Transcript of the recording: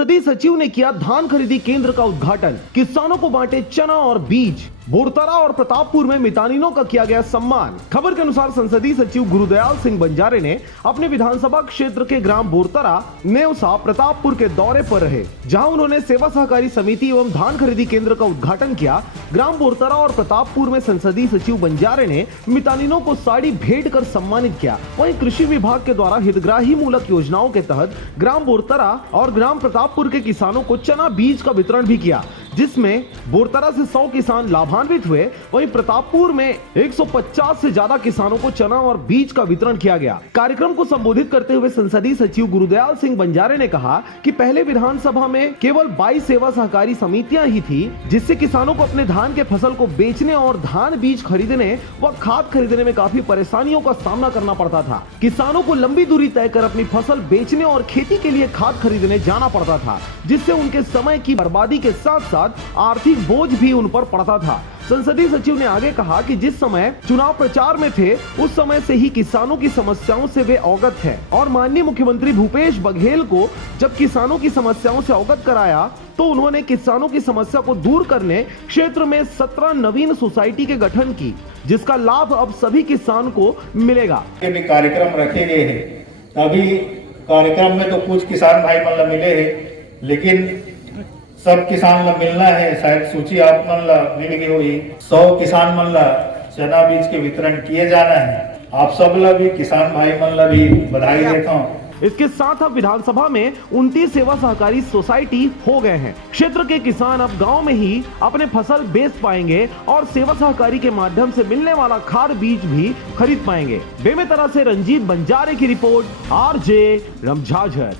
संसदीय सचिव ने किया धान खरीदी केंद्र का उद्घाटन, किसानों को बांटे चना और बीज। बोरतरा और प्रतापपुर में मितानिनों का किया गया सम्मान। खबर के अनुसार संसदीय सचिव गुरुदयाल सिंह बंजारे ने अपने विधानसभा क्षेत्र के ग्राम बोरतरा, नेवसा, प्रतापपुर के दौरे पर रहे, जहां उन्होंने सेवा सहकारी समिति एवं धान खरीदी केंद्र का उद्घाटन किया। ग्राम बोरतरा और प्रतापपुर में संसदीय सचिव बंजारे ने मितानिनों को साड़ी भेंट कर सम्मानित किया। वहीं कृषि विभाग के द्वारा हितग्राही मूलक योजनाओं के तहत ग्राम बोरतरा और ग्राम प्रतापपुर के किसानों को चना बीज का वितरण भी किया, जिसमें बोरतरा से 100 किसान लाभान्वित हुए। वहीं प्रतापपुर में 150 से ज्यादा किसानों को चना और बीज का वितरण किया गया। कार्यक्रम को संबोधित करते हुए संसदीय सचिव गुरुदयाल सिंह बंजारे ने कहा कि पहले विधानसभा में केवल 22 सेवा सहकारी समितियां ही थी, जिससे किसानों को अपने धान के फसल को बेचने और धान बीज खरीदने व खाद खरीदने में काफी परेशानियों का सामना करना पड़ता था। किसानों को लंबी दूरी तय कर अपनी फसल बेचने और खेती के लिए खाद खरीदने जाना पड़ता था, जिससे उनके समय की बर्बादी के साथ साथ आर्थिक बोझ भी उन पर पड़ता था। संसदीय सचिव ने आगे कहा कि जिस समय चुनाव प्रचार में थे, उस समय से ही किसानों की समस्याओं से वे अवगत हैं और माननीय मुख्यमंत्री भूपेश बघेल को जब किसानों की समस्याओं से अवगत कराया, तो उन्होंने किसानों की समस्या को दूर करने क्षेत्र में 17 नवीन सोसाइटी के गठन की, जिसका लाभ अब सभी किसान को मिलेगा। भी कार्यक्रम रखे गए हैं। अभी कार्यक्रम में तो कुछ किसान भाई मतलब मिले हैं, लेकिन सब किसान ला मिलना है। शायद सूची आप मन ला मिल गई हुई। 100 किसान मन ला चना बीज के वितरण किए जाना है। आप सब ला भी, किसान भाई मन ला भी बधाई देता हूँ। इसके साथ अब विधानसभा में 29 सेवा सहकारी सोसाइटी हो गए हैं। क्षेत्र के किसान अब गांव में ही अपने फसल बेच पाएंगे और सेवा सहकारी के माध्यम से मिलने वाला खाद बीज भी खरीद पाएंगे। बेमेतरा से रंजीत बंजारे की रिपोर्ट, RJ रमझाझर।